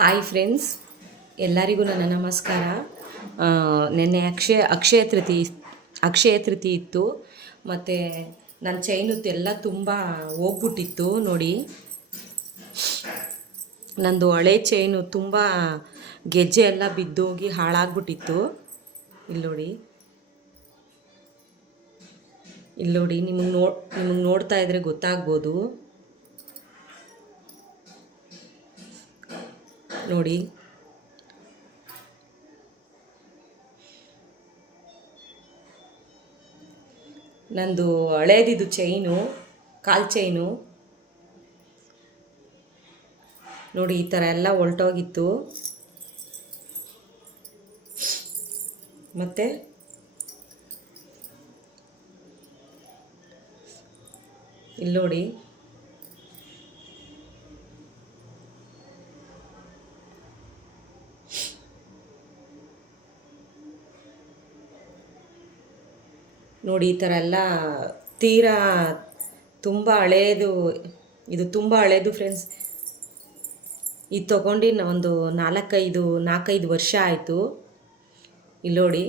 Hi friends, ಎಲ್ಲರಿಗೂ ನನ್ನ ನಮಸ್ಕಾರ. ನಿನ್ನೆ ಅಕ್ಷಯ ತೃತೀಯ ಇತ್ತು. ಮತ್ತು ನನ್ನ ಚೈನುತ್ತೆಲ್ಲ ತುಂಬ ಹೋಗ್ಬಿಟ್ಟಿತ್ತು. ನೋಡಿ, ನಂದು ಹಳೆ ಚೈನು ತುಂಬ ಗೆಜ್ಜೆ ಎಲ್ಲ ಬಿದ್ದೋಗಿ ಹಾಳಾಗ್ಬಿಟ್ಟಿತ್ತು. ಇಲ್ಲಿ ನೋಡಿ ನಿಮಗೆ ನೋಡ್ತಾ ಇದ್ರೆ ಗೊತ್ತಾಗ್ಬೋದು. ನೋಡಿ, ನಂದು ಹಳೇದಿದು ಚೈನು, ಕಾಲು ಚೈನು ನೋಡಿ, ಈ ಥರ ಎಲ್ಲ ಹೊಲ್ಟೋಗಿತ್ತು. ಮತ್ತು ಇಲ್ಲಿ ನೋಡಿ, ಈ ಥರ ಎಲ್ಲ ತೀರಾ ತುಂಬ ಹಳೇದು. ಇದು ತುಂಬ ಹಳೇದು ಫ್ರೆಂಡ್ಸ್. ಇದು ತೊಗೊಂಡು ಒಂದು 4-5 ವರ್ಷ ಆಯಿತು. ಇಲ್ಲಿ ನೋಡಿ,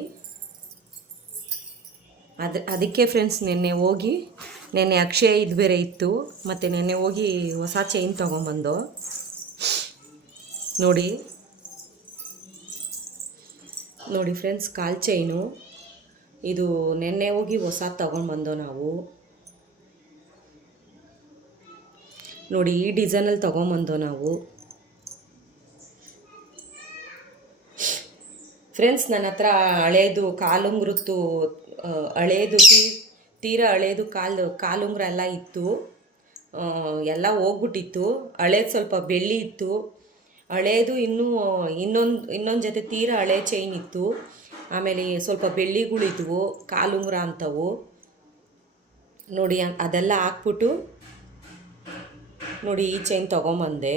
ಅದಕ್ಕೆ ಫ್ರೆಂಡ್ಸ್ ನೆನ್ನೆ ಅಕ್ಷಯ ಇದು ಬೇರೆ ಇತ್ತು. ಮತ್ತು ನೆನ್ನೆ ಹೋಗಿ ಹೊಸ ಚೈನ್ ತೊಗೊಂಬಂದು. ನೋಡಿ ಫ್ರೆಂಡ್ಸ್, ಕಾಲು ಚೈನು ಇದು ನೆನ್ನೆ ಹೋಗಿ ಹೊಸ ತೊಗೊಂಡ್ಬಂದೋ ನಾವು. ನೋಡಿ, ಈ ಡಿಸೈನಲ್ಲಿ ತೊಗೊಂಬಂದೋ ನಾವು. ಫ್ರೆಂಡ್ಸ್, ನನ್ನ ಹತ್ರ ಹಳೇದು ಕಾಲುಂಗ್ರದ್ದು ಹಳೇದು ತೀರಾ ಹಳೇದು ಕಾಲುಂಗ್ರ ಎಲ್ಲ ಇತ್ತು. ಎಲ್ಲ ಹೋಗ್ಬಿಟ್ಟಿತ್ತು. ಹಳೇದು ಸ್ವಲ್ಪ ಬೆಳ್ಳಿ ಇತ್ತು. ಹಳೇದು ಇನ್ನೊಂದು ಜೊತೆ ತೀರಾ ಹಳೆ ಚೈನ್ ಇತ್ತು. ಆಮೇಲೆ ಸ್ವಲ್ಪ ಬೆಳ್ಳಿಗಳಿದ್ವು, ಕಾಲುಂಗ್ರ ಅಂಥವು. ನೋಡಿ, ಅದೆಲ್ಲ ಹಾಕ್ಬಿಟ್ಟು ನೋಡಿ ಈ ಚೈನ್ ತೊಗೊಂಬಂದೆ.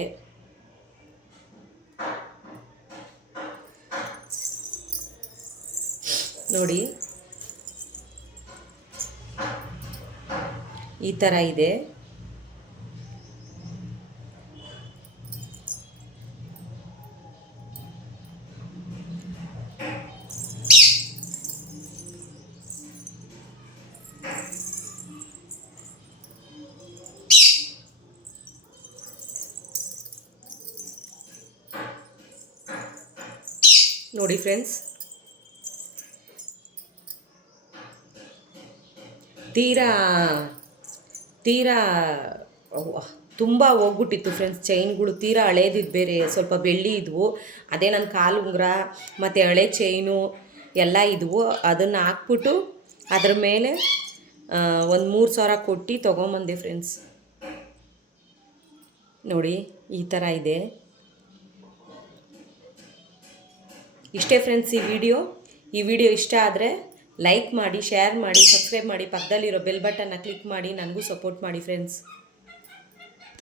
ನೋಡಿ, ಈ ಥರ ಇದೆ. ನೋಡಿ ಫ್ರೆಂಡ್ಸ್, ತೀರಾ ತುಂಬ ಹೋಗ್ಬಿಟ್ಟಿತ್ತು ಫ್ರೆಂಡ್ಸ್. ಚೈನ್ಗಳು ತೀರಾ ಹಳೇದಿದ್ದು ಬೇರೆ, ಸ್ವಲ್ಪ ಬೆಳ್ಳಿ ಇದ್ವು. ಅದೇ ನನ್ನ ಕಾಲು ಉಂಗುರ ಮತ್ತು ಹಳೆ ಚೈನು ಎಲ್ಲ ಇದ್ವು. ಅದನ್ನು ಹಾಕ್ಬಿಟ್ಟು ಅದ್ರ ಮೇಲೆ ಒಂದು 3,000 ಕೊಟ್ಟು ತೊಗೊಂಬಂದೆ ಫ್ರೆಂಡ್ಸ್. ನೋಡಿ, ಈ ಥರ ಇದೆ. ಇಷ್ಟೇ ಫ್ರೆಂಡ್ಸ್ ಈ ವಿಡಿಯೋ ಇಷ್ಟ ಆದರೆ ಲೈಕ್ ಮಾಡಿ, ಶೇರ್ ಮಾಡಿ, ಸಬ್ಸ್ಕ್ರೈಬ್ ಮಾಡಿ, ಪಕ್ಕದಲ್ಲಿರೋ ಬೆಲ್ ಬಟನ್ನ ಕ್ಲಿಕ್ ಮಾಡಿ ನನಗೂ ಸಪೋರ್ಟ್ ಮಾಡಿ ಫ್ರೆಂಡ್ಸ್.